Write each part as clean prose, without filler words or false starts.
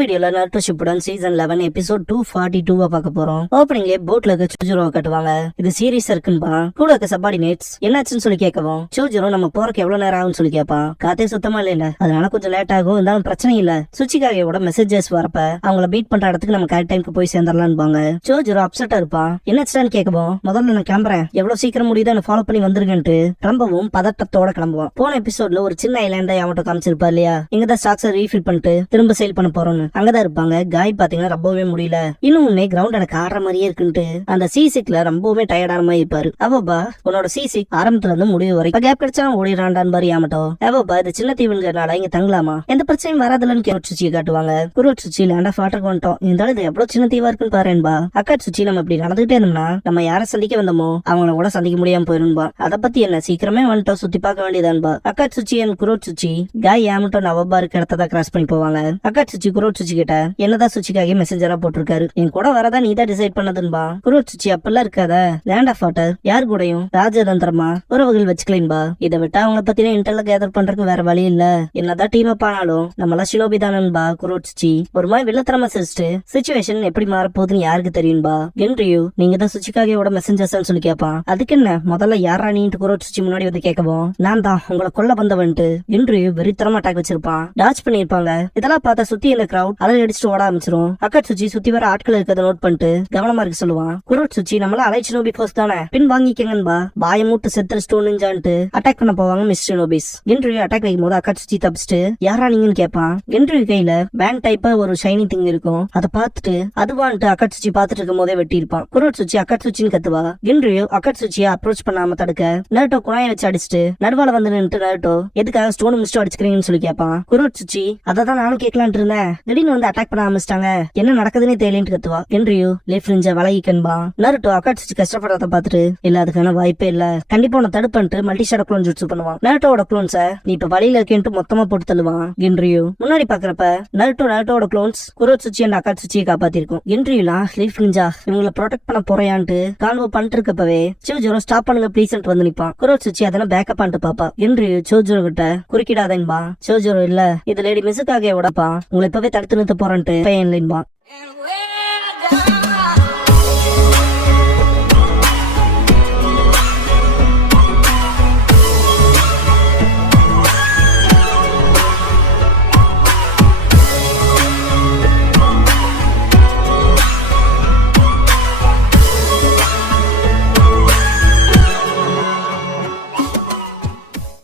வீடியோல நாருட்டோ Shippuden season 11 episode 242 பார்க்க போறோம். ஓப்பனிங்ல போட்ல இருக்க சூஜிரோவை கட்டுவாங்க. இது சீரியஸ் இருக்குன்பா. கூட இருக்க சப்பார்டினேட்ஸ் என்னாச்சுன்னு சொல்லி கேட்கவும் சூஜிரோ நம்ம போறக்கு எவ்வளவு நேரம் ஆகும்னு சொல்லி கேட்பான். காத்தே சுத்தமா இல்ல, அதனால கொஞ்சம் லேட் ஆகும், இருந்தாலும் பிரச்சனை இல்ல. சுச்சிகாரியோட மெசேஜஸ் வரப்ப அவங்கள பீட் பண்ற இடத்துக்கு நம்ம கரெக்ட் டைமுக்கு போய் சேர்ந்துடலாம்பாங்க. சூஜிரோ அப்செட்டா இருப்பான். என்னாச்சுன்னு கேட்கவும் முதல்ல நான் கிளம்புறேன், எவ்வளவு சீக்கிரம் முடியுதோ என்ன ஃபாலோ பண்ணி வந்துருங்கன்ட்டு ரொம்பவும் பதட்டத்தோட கிளம்புவான். போன எபிசோட்ல ஒரு சின்ன ஐலாண்டை அவன்கிட்ட காமிச்சிருப்பா இல்லையா, இங்கதான் ஸ்டாக்ஸ் ரீஃபில் பண்ணிட்டு திரும்ப சேல் பண்ண போறோம். அங்கதான் இருப்பாங்க. காய் பாத்தீங்கன்னா ரொம்பவே முடியல, இன்னும் கிரவுண்ட் எனக்கு ஆடுற மாதிரியே இருக்குன்ட்டு அந்த சீசிக்ல ரொம்பவுமே டயர்டான மாதிரி இருப்பாரு. அவப்பா உன்னோட சீசிக் ஆரம்பத்துல இருந்து முடிவு வரைக்கும் கேப் கிடைச்சா ஓடிடாண்டான் மாதிரி ஆமட்டும். அவப்பா இது சின்ன தீவுங்கிறனால இங்க தங்கலாமா, எந்த பிரச்சனையும் வராதுலன்னு குரோட்சுச்சியை காட்டுவாங்க. குரோட்சுச்சி லேண்ட் ஆஃப் வாட்டருக்கு வந்துட்டோம், இருந்தாலும் இது எவ்வளவு சின்ன தீவா இருக்குன்னு பாருன்பா. அக்காட்சுச்சி நம்ம இப்படி நடந்துகிட்டே இருந்தோம்னா நம்ம யார சந்திக்க வந்தோமோ அவங்கள கூட சந்திக்க முடியாம போயிருன்பா. அதை பத்தி என்ன, சீக்கிரமே வந்துட்டோம், சுத்தி பார்க்க வேண்டியதான்பா. அக்காட்சுச்சி அண்ட் குரோட்சுச்சி காய் ஏமட்டும் அவப்பா இருக்க இடத்தான் கிராஸ் பண்ணி போவாங்க. அக்காட்சுச்சி குரோட்சுச்சி கிட்ட என்னதான் சுச்சிக்காக மெசேஞ்சரா போட்டிருக்காரு, என் கூட வரதா நீ தான் டிசைட் பண்ணதுன்பா. குரோட்சுச்சி அப்பெல்லாம் இருக்காத, லேண்ட் ஆஃப் வாட்டர் யாரு கூடயும் ராஜதந்திரமா உறவுகள் வச்சுக்கலேன்பா. இதை விட்டா அவங்கள பத்தின இன்டர்ல கேதர் பண்றதுக்கு வேற வழி இல்ல. என்னதான் டீம் அப் ஆனாலும் நம்மளா ஷிலோபி தானன்பா. குரோட்சுச்சி ஒரு மாதிரி வில்லத்தரமா சிரிச்சுட்டு சிச்சுவேஷன் எப்படி மாறப்போகுதுன்னு யாருக்கு தெரியும்பா. கென்ரியு நீங்க தான் சுச்சிக்காகையோட மெசேஞ்சர்ஸ் சொல்லி கேட்பான். அதுக்கு என்ன முதல்ல யாரா நீட்டு குரோட்சுச்சி முன்னாடி வந்து கேட்கவும் நான் தான் உங்களை கொல்ல வந்தவன்ட்டு கென்ரியு வெறித்தரமா அட்டாக் வச்சிருப்பான். டாச் பண்ணிருப்பாங்க. இதெல்லாம் பார்த்தா சுத்தி இந்த கிரவுட் அலை அடிச்சுட்டு ஓட ஆரம்பிச்சிரும். அக்காட்சுச்சி சுத்தி வர ஆட்கள் இருக்கிறத நோட் பண்ணிட்டு கவனமா இருக்க சொல்லுவான். குரோட்சுச்சி நம்மள அலைச்சினோபி ஃபர்ஸ்ட் தானே, பின் வாங்கிக்கங்கன்பா. பாயமூட்டு செத்துரு ஸ்டோன் நிஞ்சான்ட்டு அட்டாக் பண்ண போவாங்க மிஸ்டர் நோபிஸ். கென்ரியு அட்டாக் வைக்கும் போது அக்காட்சுச்சி தப்பிச்சுட்டு யாரா நீங்கன்னு கேட்பான். கென்ரியு கையில பேண்ட் டைப்பா ஒரு ஷைனிங் திங் இருக்கும், அதை பார்த்துட்டு அதுவான்ட்டு அக்காட்சுச்சி பார்த்துட்டு இருக்கும் போதே வெட்டி இருப்பான். குரோட்சுச்சி அக்காட்சுச்சின்னு கத்துவா. கென்ரியு அக்காட்சுச்சியை அப்ரோச் பண்ணாம தடுக்க நருட்டோ குழாயை வச்சு அடிச்சுட்டு நடுவால வந்து நின்று நருட்டோ எதுக்காக ஸ்டோன் மிஸ்டோ அடிச்சுக்கிறீங்கன்னு சொல்லி கேட்பான். குரோட்சுச்சி அதான் நானும் கேட்கலான் இருந்தேன், திடீர்னு வந்து அட்டாக் பண்ண ஆரம்பிச்சிட்டாங்க, என்ன நடக்குதுன்னே தெரியலன்னு கத்துவா. கென்ரியு லேஃப்ரிஞ்ச வளையிக்கன்பா. நருட்டோ அக்காட்சுச்சி கஷ்டப்படுறத பார்த்துட்டு இல்ல அதுக்கான வாய்ப்பே இல்ல, கண்டிப்பா உன்னை தடுப்பன்ட்டு மல்டி ஷேடோ க்ளோன் ஜுட்சு பண்ணுவான். நருட்டோட க்ளோன்ஸ நீ இப்ப வழியில இருக்கேன்ட்டு மொத்தமா போட்டு தள்ளுவான். கென்ரியு முன்னாடி பாக்குறப்ப நருட்டோட க்ளோன்ஸ் குரோட்சுச்சி அண்ட் அக்காட்சுச்சியை காப்பாத்திருக்கும். கென்ரியுலாம் லேஃப்ரிஞ்சா இவங்களை ப்ரொடெக்ட் பண்ண போறையான்ட்டு கான்வோ பண்ணிட்டு இருக்கப்பவே சோஜோரோ ஸ்டாப் பண்ணுங்க ப்ளீஸ் வந்து நிப்பான். குரோட்சுச்சி அதெல்லாம் பேக்கப் பண்ணிட்டு பாப்பா. கென்ரியு சோஜோரோ கிட்ட குறுக்கிடாதேன்பா. சோஜோரோ இல்ல இது லேடி மிசுக்காக உடப்பா, உங்களை இப்பவே தடுத்து நிறுத்த போறேன்ட்டு பையன்லேன்பா.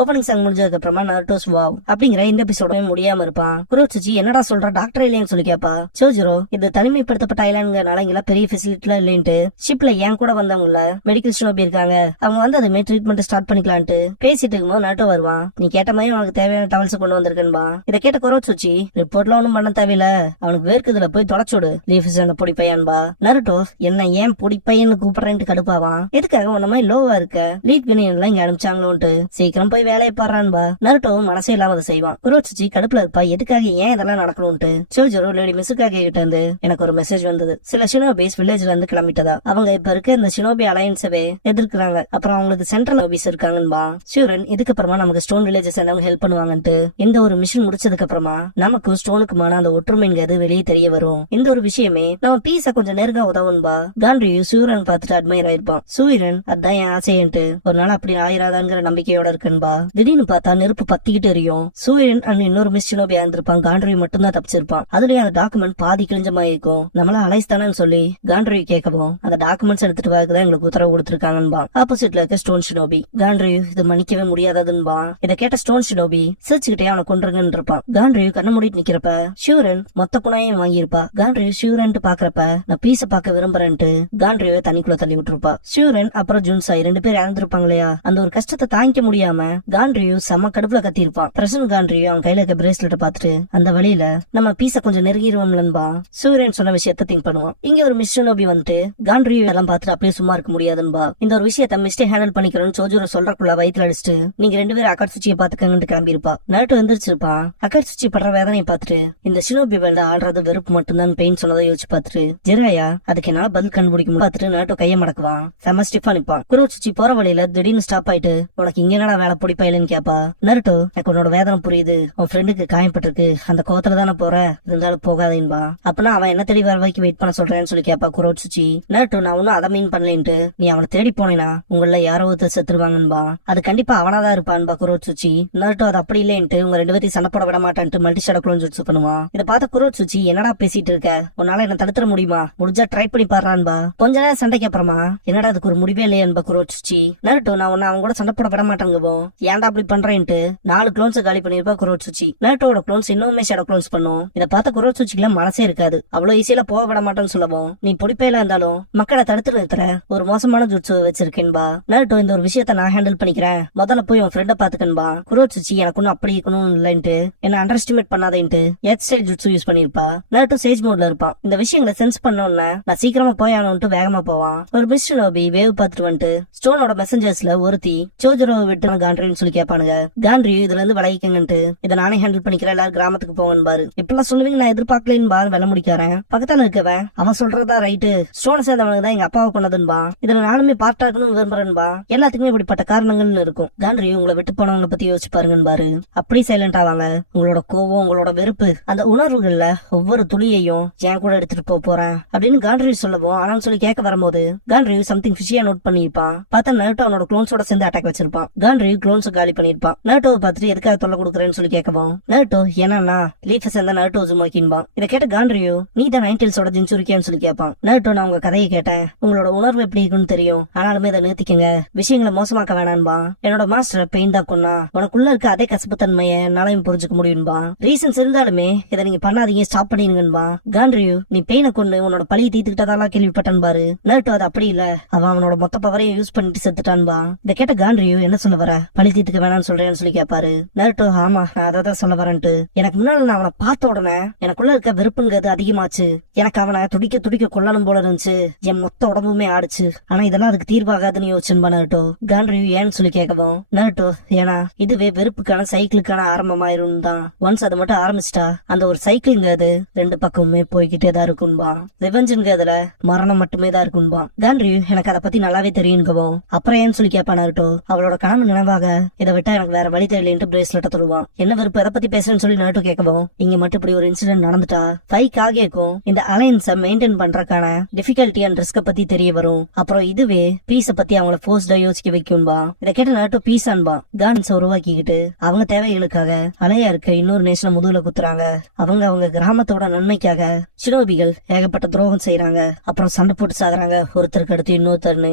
ஓபனிங் சாங் முடிஞ்சதுக்கு அப்புறமா நாருட்டோஸ் வாவ் அப்படிங்கிற இந்த எபிசோட முடியாம இருப்பான். குரோட்சுச்சி என்னடா சொல்ற, டாக்டர் இல்லையான்னு சொல்லி கேப்பா. சோஜிரோ இது தனிமைப்படுத்தப்பட்ட ஐலாண்ட்ங்கனால இங்கெல்லாம் பெரிய ஃபெசிலிட்டிலாம் இல்லைன்ட்டு ஷிப்ல ஏன் கூட வந்தவங்கள மெடிக்கல் ஷினோபி இருக்காங்க, அவங்க வந்து அதுமே ட்ரீட்மெண்ட் ஸ்டார்ட் பண்ணிக்கலான்ட்டு பேசிட்டு இருக்கும்போது நாருட்டோ வருவான். நீ கேட்ட மாதிரி உனக்கு தேவையான டவல்ஸ் கொண்டு வந்திருக்கேன்பா. இதை கேட்ட குரோட்சுச்சி ரிப்போர்ட்ல ஒண்ணும் பண்ண தேவையில்ல, அவனுக்கு வேர்க்குதுல போய் தொலைச்சோடு லீஃபிஸ் அந்த பொடி பையன்பா. நாருட்டோ என்ன ஏன் பொடி பையன்னு கூப்பிடுறேன்ட்டு கடுப்பாவான். எதுக்காக உன்ன மாதிரி லோவா இருக்க லீட் வினியன்லாம் இங்க அனுப்பிச்சாங்களோன்ட்டு சீக்கிரம் போய் வேலையை பாடுறான்பா. நருட்டோவும் மனசே இல்லாம அதை செய்வான். குரோட்சுச்சி கடுப்புல இருப்பா, எதுக்காக ஏன் இதெல்லாம் நடக்கணும்ட்டு. சோஜோரோ லேடி மிசுக்காக கிட்ட இருந்து எனக்கு ஒரு மெசேஜ் வந்தது, சில ஷினோபிஸ் வில்லேஜ்ல இருந்து கிளம்பிட்டதா, அவங்க இப்ப இருக்க இந்த ஷினோபி அலையன்ஸவே எதிர்க்கிறாங்க, அப்புறம் அவங்களுக்கு சென்ட்ரல் ஆபீஸ் இருக்காங்கன்பா. ஷூரன் இதுக்கப்புறமா நமக்கு ஸ்டோன் வில்லேஜஸ் சேர்ந்தவங்க ஹெல்ப் பண்ணுவாங்கன்ட்டு இந்த ஒரு மிஷன் முடிச்சதுக்கு அப்புறமா நமக்கு ஸ்டோனுக்குமான அந்த ஒற்றுமைங்கிறது வெளியே தெரிய வரும். இந்த ஒரு விஷயமே நம்ம பீஸ கொஞ்சம் நெருங்க உதவுன்பா. கான்ரியு சூரன் பார்த்துட்டு அட்மையர் ஆயிருப்பான். சூரன் அதான் என் ஆசைன்ட்டு ஒரு நாள் அப்படி ஆயிராதாங்கிற நம்பிக்கையோட இருக்குன்பா. திடீர்னு பார்த்தா நெருப்பு பத்திக்கிட்டு எரியும். சூரியன் அண்ட் இன்னொரு மிஸ் ஷினோபி இருந்திருப்பான். காண்ட்ரி மட்டும் தான் தப்பிச்சிருப்பான். அதுலயும் அந்த டாக்குமெண்ட் பாதி கிழிஞ்ச மாதிரி இருக்கும். நம்மள அலைஸ் தானு சொல்லி காண்ட்ரி கேட்கவும் அந்த டாக்குமெண்ட்ஸ் எடுத்துட்டு வரதான் எங்களுக்கு உத்தரவு கொடுத்திருக்காங்கன்பா. ஆப்போசிட்ல இருக்க ஸ்டோன் ஷினோபி காண்ட்ரி இது மன்னிக்கவே முடியாததுன்பா. இதை கேட்ட ஸ்டோன் ஷினோபி சிரிச்சுக்கிட்டே அவனை கொண்டுருங்கன்னு இருப்பான். காண்ட்ரி கண்ண மூடிட்டு நிக்கிறப்ப ஷூரன் மொத்த குணாயும் வாங்கியிருப்பா. காண்ட்ரி ஷூரன் பாக்குறப்ப நான் பீஸ பாக்க விரும்புறேன்ட்டு காண்ட்ரியை தண்ணிக்குள்ள தள்ளி விட்டுருப்பா. ஷூரன் அப்புறம் ஜுன்சாய் 2 பேர் இறந்துருப்பாங்க இல்லையா, அந்த ஒரு கஷ்டத்தை தாங்கிக்க முடியாம காண்ட்ரியு செம்ம கடுப்புல கத்திருப்பான். பிரசன்ட் காண்ட்ரியு அவன் கையில இருக்க பிரேஸ்லெட்ட பாத்துட்டு அந்த வழியில நம்ம பீஸ கொஞ்சம் நெருங்கிடுவோம்லன்பா. சூரியன் சொன்ன விஷயத்த திங்க் பண்ணுவான். இங்க ஒரு மிஸ்டர் நோபி வந்துட்டு காண்ட்ரியு எல்லாம் பாத்துட்டு அப்படியே சும்மா இருக்க முடியாதுன்பா. இந்த ஒரு விஷயத்த மிஸ்டே ஹேண்டில் பண்ணிக்கிறோம்னு சோஜோரோ சொல்றக்குள்ள வயிற்றுல அடிச்சுட்டு நீங்க 2 பேரும் அக்காட்சுச்சியை பாத்துக்கங்கன்னு கிளம்பி இருப்பா. நருட்டோ எந்திரிச்சிருப்பான். அக்காட்சுச்சி படுற வேதனையை பாத்துட்டு இந்த ஷினோபி வேல்ட ஆடுறது வெறுப்பு மட்டும்தான் பெயின் சொன்னதை யோசிச்சு பாத்துட்டு ஜெராயா அதுக்கு என்னால பதில் கண்டுபிடிக்க பாத்துட்டு நருட்டோ கைய மடக்குவான். செம ஸ்டிஃபா நிப்பான். குரோட்சுச்சி போற வழியில திடீர்னு ஸ்டாப் ஆயிட்டு உனக்கு இங்க என்னடா வேலை பொடிப்பையிலன்னு கேப்பா. நருட்டோ எனக்கு உன்னோட வேதனை புரியுது, உன் ஃப்ரெண்டுக்கு காயப்பட்டிருக்கு, அந்த கோவத்துல தானே போற, இருந்தாலும் போகாதேன்பா. அப்பனா அவன் என்ன தேடி வர வரைக்கும் வெயிட் பண்ண சொல்றேன்னு சொல்லி கேப்பா குரோட்சுச்சி. நருட்டோ நான் ஒன்னும் அதை மீன் பண்ணலேன்ட்டு, நீ அவனை தேடி போனேனா உங்கள யாரோ ஒருத்தர் செத்துருவாங்கன்பா. அது கண்டிப்பா அவனாதான் இருப்பான்பா குரோட்சுச்சி. நருட்டோ அது அப்படி இல்லைன்ட்டு உங்க 2 பேரையும் சண்டை போட விட மாட்டான்ட்டு மல்டி ஷேடோ க்ளோன் ஜுட்சு பண்ணுவான். இதை பார்த்த குரோட்சுச்சி என்னடா பேசிட்டு இருக்க, உன்னால என்ன தடுத்துற முடியுமா, முடிஞ்சா ட்ரை பண்ணி பாடுறான்பா. கொஞ்ச நேரம் சண்டைக்கு அப்புறமா என்னடா அதுக்கு ஒரு முடிவே இல்லையன்பா குரோட்சுச்சி. நருட்டோ நான் உன்ன அவங்க கூட சண்டை போட விட மாட்டாங்கவோ, ஏன்டா அப்படி பண்றேன்ட்டு 4 க்ளோன்ஸ் காலி பண்ணிருப்பா குரோட்சுச்சி. நருட்டோட க்ளோன்ஸ் இன்னுமே ஷேடோ க்ளோன்ஸ் பண்ணும். இதை பார்த்த குரோட்சுச்சிக்கு மனசே இருக்காது, அவ்வளவு ஈஸியில போக விட மாட்டேன்னு சொல்லவும், நீ பொடிப்பையில இருந்தாலும் மக்களை தடுத்து நிறுத்துற ஒரு மோசமான ஜுட்சு வச்சிருக்கேன்பா. நருட்டோ இந்த ஒரு விஷயத்த நான் ஹேண்டில் பண்ணிக்கிறேன், முதல்ல போய் உன் ஃப்ரெண்ட பாத்துக்கன்பா. குரோட்சுச்சி எனக்கு ஒன்னும் அப்படி இருக்கணும் இல்லைன்ட்டு, என்ன அண்டர் எஸ்டிமேட் பண்ணாதேன்ட்டு எத் ஸ்டைல் ஜுட்சு யூஸ் பண்ணிருப்பா. நருட்டோ சேஜ் மோட்ல இருப்பான். இந்த விஷயங்களை சென்ஸ் பண்ணோன்னு நான் சீக்கிரமா போயானுட்டு வேகமா போவான். ஒரு மிஸ்டர் நோபி வேவ் பார்த்துட்டு வந்துட்டு ஸ்டோனோட மெசஞ்சர்ஸ்ல ஒருத்தி சோஜரோ விட்டு காண்ட்ரின்னு சொல்லி கேட்பானுங்க. காண்ட்ரி இதுல இருந்து விளையிக்கங்கன்ட்டு, இதை நானே ஹேண்டில் பண்ணிக்கிறேன், எல்லாரும் கிராமத்துக்கு போவன் பாரு. இப்பெல்லாம் சொல்லுவீங்க நான் எதிர்பார்க்கலன்னு பாரு வெள்ள முடிக்காரன். பக்கத்துல இருக்கவன் அவன் சொல்றதா ரைட்டு, ஸ்டோனை சேர்ந்தவனுக்கு தான் எங்க அப்பாவை கொண்டதுன்பா, இதுல நானுமே பார்ட்டா இருக்கணும்னு விரும்புறேன்பா. எல்லாத்துக்குமே இப்படிப்பட்ட காரணங்கள்னு இருக்கும். காண்ட்ரி உங்களை விட்டு போனவங்களை பத்தி யோசிச்சு பாருங்கன்னு பாரு. அப்படி சைலண்ட் ஆவாங்க. உங்களோட கோவம், உங்களோட வெறுப்பு, அந்த உணர்வுகள்ல ஒவ்வொரு துளியையும் என் கூட எடுத்துட்டு போறேன் அப்படின்னு காண்ட்ரி சொல்லவும், ஆனாலும் சொல்லி கேட்க வரும்போது காண்ட்ரி சம்திங் ஃபிஷியா நோட் பண்ணிருப்பான். பார்த்தா நருட்டோ அவனோட க்ளோன்ஸோட சேர்ந்து அட்டாக் வச்சிருப்பான். காண்ட்ரி க்ளோன்ஸ் காலி பண்ணிருப்பான். நருட்டோவை பார்த்துட்டு எதுக்காக தொல்லை கொடுக்குறேன்னு சொல்லி கேட்கவும், நருட்டோ ஏன்னா லீஃப் சேர்ந்த நருட்டோ ஜுமாக்கின்பான். இதை கேட்ட காண்ட்ரியோ நீ தான் நைன்டெல்ஸோட ஜின்சுரிக்கியான்னு சொல்லி கேட்பான். நருட்டோ நான் உங்க கதையை கேட்டேன், உங்களோட உணர்வு எப்படி இருக்குன்னு தெரியும், ஆனாலுமே அதை நிறுத்திக்கங்க, விஷயங்களை மோசமாக்க வேணான்பா. என்னோட மாஸ்டர் பெயின் தான் கொன்னா, உனக்குள்ள இருக்க அதே கசப்பு தன்மையை என்னாலையும் புரிஞ்சுக்க முடியும்பா. ரீசன்ஸ் இருந்தாலுமே இதை நீங்க பண்ணாதீங்க, ஸ்டாப் பண்ணிருங்கன்பா. காண்ட்ரியோ நீ பெயினை கொண்டு உன்னோட பழியை தீர்த்துக்கிட்டதாலாம் கேள்விப்பட்டான் பாரு. நருட்டோ அது அப்படி இல்ல, அவன் அவனோட மொத்த பவரையும் யூஸ் பண்ணிட்டு செத்துட்டான்பா. இதை கேட்ட காண்ட்ரியோ என்ன சொல்ல வர, பழி தீர்த்துக்க வேணாம்னு சொல்றேன்னு சொல்லி கேட்பாரு. நருட்டோ ஆமா நான் அதை தான் சொல்ல வரேன்ட்டு, எனக்கு முன்னாடி நான் அவனை பார்த்த உடனே எனக்குள்ள இருக்க வெறுப்புங்கிறது அதிகமாச்சு, எனக்கு அவனை துடிக்க துடிக்க கொல்லணும் போல இருந்துச்சு, என் மொத்த உடம்புமே ஆடுச்சு, ஆனா இதெல்லாம் அதுக்கு தீர்வாகாதுன்னு யோசிச்சுன்பா நருட்டோ. காண்ட்ரியோ ஏன்னு சொல்லி கேட்கவும், நருட்டோ ஏன்னா இதுவே வெறுப்புக்கான சைக்கிளுக்கான ஆரம்பமாயிரும் தான், ஒன்ஸ் அதை மட்டும் ஆரம்பிச்சிட்டா அந்த ஒரு சைக்கிள்ங்கிறது 2 பக்கமுமே போய்கிட்டே தான் இருக்கும்பா, ரிவெஞ்சுங்கிறதுல மரணம் மட்டுமே தான் இருக்கும்பா. காண்ட்ரியோ எனக்கு அதை பத்தி நல்லாவே தெரியுங்கவும், அப்புறம் ஏன்னு சொல்லி கேட்பா நருட்டோ. அவளோட கனவு நினைவாக இதை விட்டா எனக்கு வேற வழி தெரியலன்ட்டு பிரேஸ்லெட்ட தொடுவான். என்ன வெறுப்பு எதை பத்தி பேசுறேன்னு சொல்லி நருட்டோ கேட்கவும், இங்க மட்டும் இப்படி ஒரு இன்சிடென்ட் நடந்துட்டா ஃபைக் ஆகியக்கும் இந்த அலையன்ஸை மெயின்டைன் பண்றதுக்கான டிஃபிகல்ட்டி அண்ட் ரிஸ்க பத்தி தெரிய வரும், அப்புறம் இதுவே பீஸ பத்தி அவங்கள ஃபோர்ஸ்டா யோசிக்க வைக்கும்பா. இதை கேட்ட நருட்டோ பீஸ் அன்பா கான்ஸை உருவாக்கிக்கிட்டு அவங்க தேவைகளுக்காக அலையா இருக்க இன்னொரு நேஷனை முதுகுல குத்துறாங்க. அவங்க கிராமத்தோட நன்மைக்காக ஷினோபிகள் ஏகப்பட்ட துரோகம் செய்யறாங்க, அப்புறம் சண்டை போட்டு சாகுறாங்க ஒருத்தருக்கு அடுத்து இன்னொருத்தர்னு.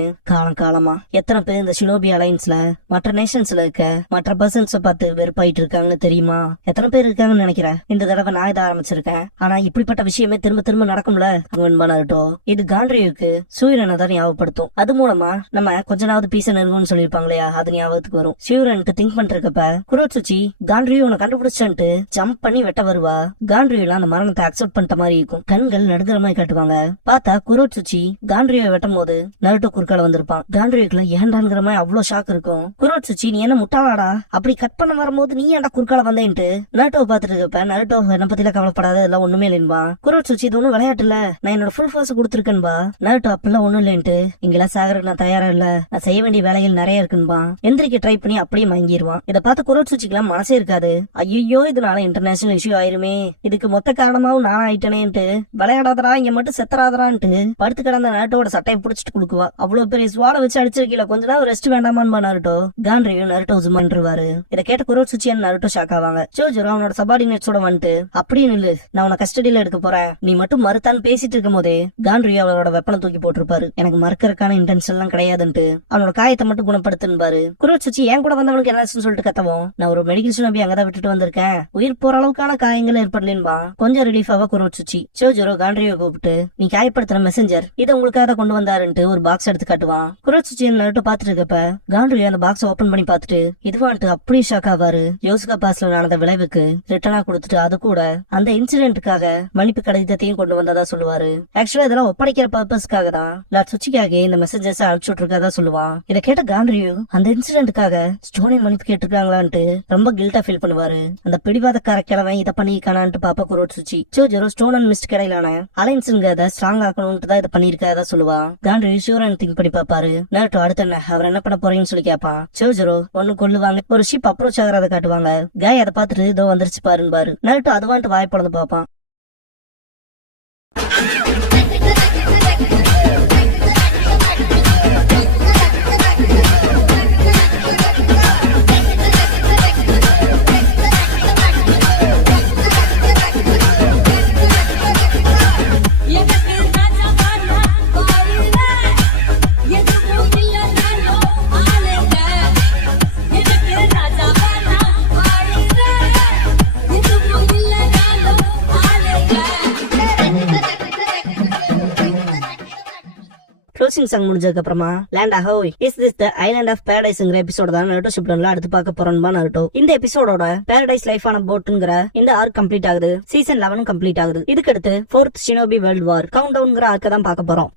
காலமா எத்தனை பேர் இந்த ஷினோபி அலைன்ஸ்ல மற்ற நேஷன்ஸ்ல இருக்க மற்ற பர்சன்ஸ் பார்த்து வெறுப்பாயிட்டு இருக்காங்கன்னு தெரியுமா? எத்தனை பேர் இருக்காங்கன்னு நினைக்கிறேன். இந்த தடவை நான் இதை ஆரம்பிச்சிருக்கேன், ஆனா இப்படிப்பட்ட விஷயமே திரும்ப திரும்ப நடக்கும்ல அவன்பா. இது காண்ட்ரியுக்கு சூரியனை தான் ஞாபகப்படுத்தும். அது மூலமா நம்ம கொஞ்ச நாவது பீஸ நெருங்கும்னு சொல்லிருப்பாங்களையா, அது ஞாபகத்துக்கு வரும். சூரியனுக்கு திங்க் பண்றப்ப குரோட்சுச்சி காண்ட்ரியு உன்னை கண்டுபிடிச்சான்ட்டு ஜம்ப் பண்ணி வெட்ட வருவா. காண்ட்ரியுல அந்த மரணத்தை அக்செப்ட் பண்ணிட்ட மாதிரி இருக்கும், கண்கள் நடுக்கிற மாதிரி காட்டுவாங்க. பார்த்தா குரோட்சுச்சி காண்ட்ரியை வெட்டும் போது நருட்டோ குறுக்கால வந்திருப்பான். காண்ட்ரியுக்குள்ள ஏண்டான்ங்கிற மாதிரி அவ்வளவு ஷாக் இருக்கும். குரோட்சுச்சி நீ என்ன முட்டாளாடா, அப்படி கட் பண்ண வரும்போது நீ ஏன்டா குறுக்கால வந்தேன்ட்டு நருட்டோ பாத்துட்டு இருப்ப. நருட்டோ என்ன பத்தில கவலைப்படாத, எல்லாம் ஒண்ணுமே இல்லைன்பா. குரோட்சுச்சி இது ஒண்ணும் விளையாட்டு இல்ல, நான் என்னோட ஃபுல் ஃபோர்ஸ் கொடுத்துருக்கேன்பா. நருட்டோ அப்பெல்லாம் ஒண்ணும் இல்லைன்ட்டு, இங்கெல்லாம் சாகருக்கு நான் தயாரா இல்ல, நான் செய்ய வேண்டிய வேலைகள் நிறைய இருக்குன்பா. எந்திரிக்க ட்ரை பண்ணி அப்படியே மயங்கிடுவான். இதை பார்த்து குரோட்சுச்சிக்கெல்லாம் மனசே இருக்காது. ஐயோ இதனால இன்டர்நேஷனல் இஷ்யூ ஆயிருமே, இதுக்கு மொத்த காரணமாவும் நான் ஆயிட்டேனேன்ட்டு, விளையாடாதரா இங்க மட்டும் செத்தராதரான்ட்டு படுத்து கிடந்த நருட்டோட சட்டையை புடிச்சிட்டு குடுக்குவா. அவ்வளவு பெரிய ஸ்வாட வச்சு அடிச்சிருக்கீல, கொஞ்ச நேரம் ரெஸ்ட் வேண்டாமான்பா நருட்டோ. காண்ட்ரியு நருட்டோ ஜுமான்றுவாரு. இதை கேட்ட குரோட்சுச்சி நருட்டோ ஷாக் ஆவாங்க. சோஜரோ அவனோட சபார்டினேட்ஸோட வந்துட்டு, அப்படியே நில்லு, நான் உன கஸ்டடியில எடுக்க போறேன், நீ மட்டும் மறுத்தான்னு பேசிட்டு இருக்கும் போதே காண்ட்ரியு அவளோட வெப்பனை தூக்கி போட்டிருப்பாரு. எனக்கு மறுக்கறக்கான இன்டென்ஷன் எல்லாம் கிடையாதுன்ட்டு அவனோட காயத்தை மட்டும் குணப்படுத்துன்பாரு. குரோட்சுச்சி என் கூட வந்தவனுக்கு என்னாச்சுன்னு சொல்லிட்டு கத்தவும், நான் ஒரு மெடிக்கல் ஷாப்பி அங்கதான் விட்டுட்டு வந்திருக்கேன், உயிர் போற அளவுக்கான காயங்கள் ஏற்படலேன்பா. கொஞ்சம் ரிலீஃப் ஆவா குரோட்சுச்சி. சோஜரோ காண்ட்ரியோ கூப்பிட்டு, நீ காயப்படுத்துற மெசஞ்சர் இதை உங்களுக்காக கொண்டு வந்தாருன்ட்டு ஒரு பாக்ஸ் எடுத்து காட்டுவான். குரோட்சுச்சி நருட்டோ பாத்துட்டு இருக்கப்ப காண்ட்ரியோ அந்த பாக்ஸ் ஓபன் பண்ணி பாத்துட்டு இதுவான்ட்டு அப்படியே ஷாக் ஆவாரு. யோசுகா பாஸ்ல நடந்த விளைவுக்கு ரிட்டர்னா கொடுத்துட்டு அது கூட அந்த இன்சிடென்ட்டுக்காக மன்னிப்பு கடிதத்தையும் கொண்டு வந்ததா சொல்லுவாரு. ஆக்சுவலா இதெல்லாம் ஒப்படைக்கிற பர்பஸ்க்காக தான் லார்ட் சுச்சிக்காக இந்த மெசேஜஸ் அனுப்பிச்சுட்டு இருக்கதா சொல்லுவான். இதை கேட்ட காண்ட்ரியோ அந்த இன்சிடென்ட்டுக்காக ஸ்டோனே மன்னிப்பு கேட்டிருக்காங்களான்ட்டு ரொம்ப கில்ட்டா ஃபீல் பண்ணுவாரு. அந்த பிடிவாதக்கார கிழமை இதை பண்ணிருக்கானான்ட்டு பாப்பா குரோட்சுச்சி. சோஜரோ ஸ்டோன் அண்ட் மிஸ்ட் கிடையிலான அலைன்ஸுங்கிறத ஸ்ட்ராங் ஆக்கணும்ட்டு தான் இதை பண்ணிருக்காதா சொல்லுவா. காண்ட்ரியோ ஷூரன் திங்க் பண்ணி பாப்பாரு. நருட்டோ அடுத்த என்ன அவர் என்ன பண்ண போறீங்கன்னு சொல்லி கேட்பான். சோஜரோ ஒண்ணு கொல்லுவாங்க, ஒரு ஷிப் அப்ரோச் ஆகிறத காட்டுவாங்க. காய் அதை பார்த்துட்டு இதோ வந்துருச்சு பாருன்னு பாரு. நருட்டோ அதுவான்ட்டு வாய்ப்பளந்து பார்ப்பான். க்ளோசிங் சாங் முடிஞ்சதுக்கு அப்புறமா land ahoy is this the island of பாரடைஸ்ங்கிற எபிசோட தான் நருட்டோ ஷிப்லன்ல அடுத்து பார்க்க போறோம்பா நருட்டோ. இந்த எபிசோடோட பாரடைஸ் லைஃப் ஆன போட்ங்கிற இந்த ஆர்க் கம்ப்ளீட் ஆகுது. சீசன் 11 கம்ப்ளீட் ஆகுது. இதுக்கு அடுத்து 4th ஷினோபி வேர்ல்ட் வார் கவுண்ட் டவுன்ங்கிற ஆர்க்க தான் பார்க்க போறோம்.